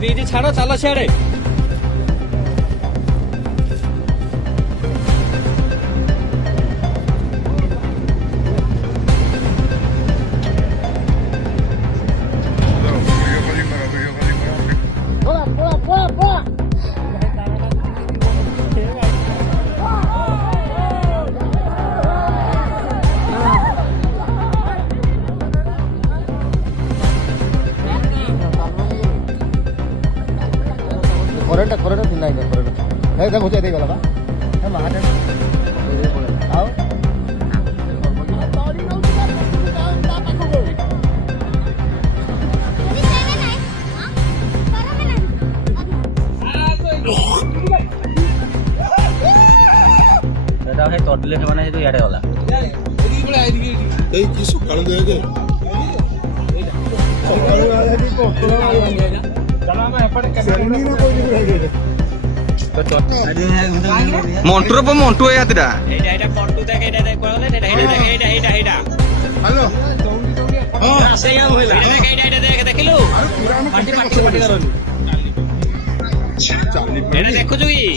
ବ୍ରିଜ ଛାଡ ଚାଲ ସିଆଡେ। କରେଣ୍ଟ ଥିଲା ଏଇଟା କରେଣ୍ଟ ଦେଖ ଘୁଚାଇ ଦେଇଗଲା ବା ଆଉ ସେଟା ଭାଇ ତଡିଲେ ସେମାନେ ସେଠୁ ଇଆଡେ ଗଲା। ଏଇ କି ସକାଳୁ ଦେଖେ ମଣ୍ଟୁ ଏ ହାତଟା ଏଇଟା କଣ୍ଟୁ ଦେଖ ଏଇଟା କୁଆଗଲେ ଏଇଟା ହ୍ୟାଲୋ ହଁ ସେଇଆ କହିଲା ଏଇଟା ଦେଖ ଦେଖିଲୁ ପାଟି କରନି। ଏଇଟା ଦେଖୁଛୁ କି?